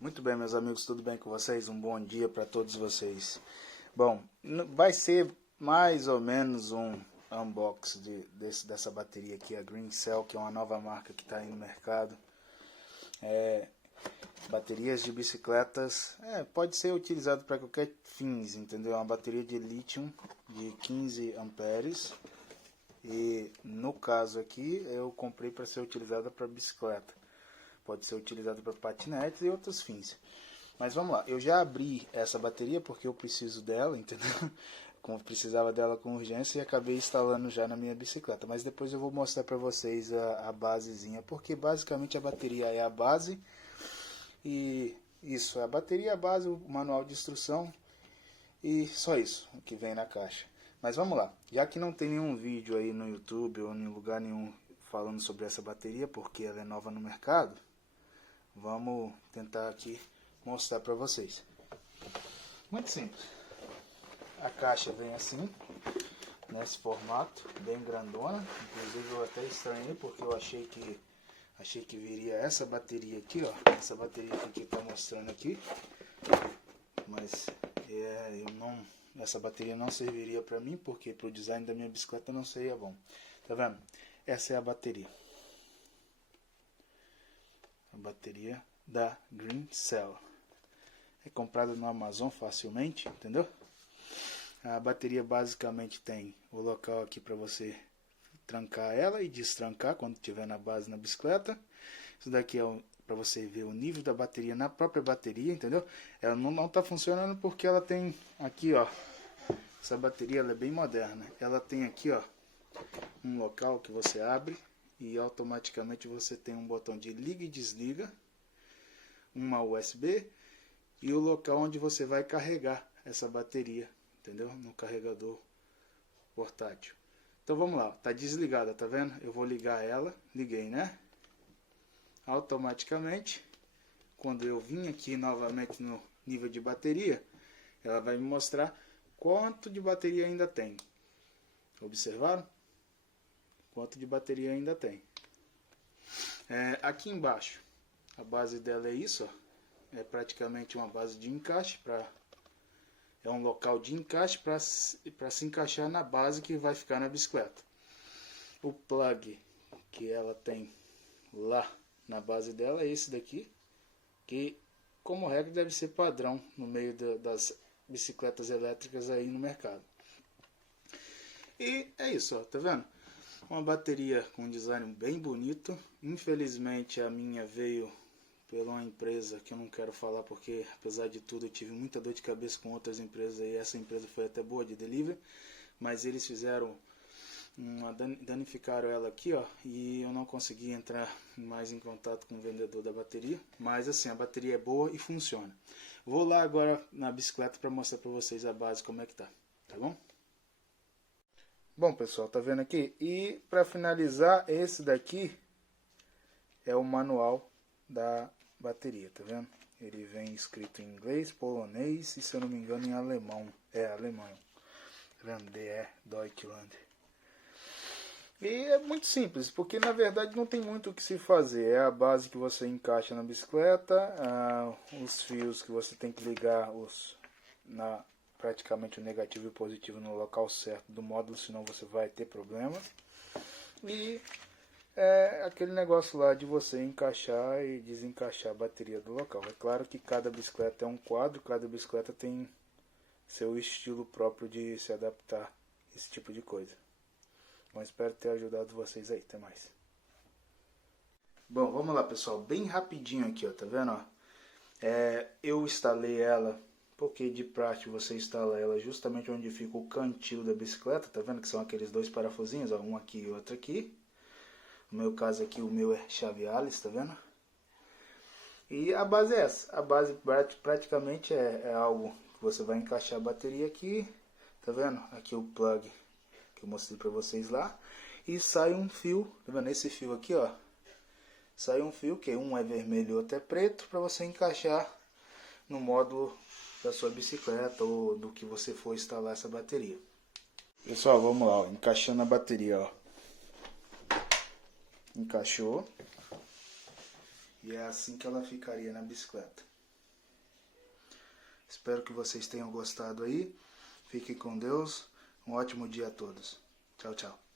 Muito bem, meus amigos, tudo bem com vocês? Um bom dia para todos vocês. Bom, vai ser mais ou menos um unboxing dessa bateria aqui, a Green Cell, que é uma nova marca que está aí no mercado. Baterias de bicicletas, pode ser utilizado para qualquer fins, entendeu? É uma bateria de lítio de 15 amperes. E no caso aqui, eu comprei para ser utilizada para bicicleta. Pode ser utilizado para patinetes e outros fins. Mas vamos lá, eu já abri essa bateria porque eu preciso dela, entendeu? Como precisava dela com urgência e acabei instalando já na minha bicicleta. Mas depois eu vou mostrar para vocês a basezinha, porque basicamente a bateria é a base. E isso, a bateria é a base, o manual de instrução e só isso que vem na caixa. Mas vamos lá, já que não tem nenhum vídeo aí no YouTube ou em lugar nenhum falando sobre essa bateria, porque ela é nova no mercado, vamos tentar aqui mostrar para vocês. Muito simples. A caixa vem assim, nesse formato, bem grandona. Inclusive eu até estranhei porque eu achei que viria essa bateria aqui, ó. Essa bateria aqui que está mostrando aqui. Mas essa bateria não serviria para mim, porque para o design da minha bicicleta não seria bom. Tá vendo? Essa é a bateria. A bateria da Green Cell. É comprada no Amazon facilmente, entendeu? A bateria basicamente tem o local aqui para você trancar ela e destrancar quando estiver na base na bicicleta. Isso daqui é para você ver o nível da bateria na própria bateria, entendeu? Ela não está funcionando porque ela tem aqui, ó. Essa bateria ela é bem moderna. Ela tem aqui, ó, um local que você abre e automaticamente você tem um botão de liga e desliga, uma USB e o local onde você vai carregar essa bateria, entendeu? No carregador portátil. Então vamos lá, tá desligada, tá vendo? Eu vou ligar ela, liguei, né? Automaticamente, quando eu vim aqui novamente no nível de bateria, ela vai me mostrar quanto de bateria ainda tem. Observaram? Quanto de bateria ainda tem. Aqui embaixo, a base dela é isso, ó. É praticamente uma base de encaixe, é um local de encaixe para se encaixar na base que vai ficar na bicicleta. O plug que ela tem lá na base dela é esse daqui, que como regra deve ser padrão no meio das bicicletas elétricas aí no mercado. E é isso, ó, tá vendo? Uma bateria com um design bem bonito. Infelizmente a minha veio pela uma empresa que eu não quero falar porque apesar de tudo eu tive muita dor de cabeça com outras empresas e essa empresa foi até boa de delivery, mas eles danificaram ela aqui, ó, e eu não consegui entrar mais em contato com o vendedor da bateria, mas assim, a bateria é boa e funciona. Vou lá agora na bicicleta para mostrar para vocês a base como é que tá bom? Bom pessoal, tá vendo aqui? E para finalizar, esse daqui é o manual da bateria, tá vendo? Ele vem escrito em inglês, polonês e se eu não me engano em alemão. Alemão. Tá vendo? DE Deutschland. E é muito simples, porque na verdade não tem muito o que se fazer. É a base que você encaixa na bicicleta, os fios que você tem que ligar praticamente o negativo e o positivo no local certo do módulo, senão você vai ter problema. E aquele negócio lá de você encaixar e desencaixar a bateria do local. É claro que cada bicicleta é um quadro, cada bicicleta tem seu estilo próprio de se adaptar a esse tipo de coisa. Bom, espero ter ajudado vocês aí. Até mais. Bom, vamos lá pessoal, bem rapidinho aqui, ó, tá vendo? Ó? Eu instalei ela, porque de praxe você instala ela justamente onde fica o cantil da bicicleta, tá vendo que são aqueles dois parafusinhos, ó, um aqui e outro aqui. No meu caso aqui, o meu é chave Alice, tá vendo? E a base é essa. A base praticamente é algo que você vai encaixar a bateria aqui, tá vendo? Aqui o plug que eu mostrei pra vocês lá. E sai um fio, tá vendo? Esse fio aqui, ó. Sai um fio, que um é vermelho e outro é preto, para você encaixar no módulo da sua bicicleta ou do que você for instalar essa bateria. Pessoal, vamos lá, ó, encaixando a bateria, ó. Encaixou. E é assim que ela ficaria na bicicleta. Espero que vocês tenham gostado aí. Fiquem com Deus. Um ótimo dia a todos. Tchau, tchau.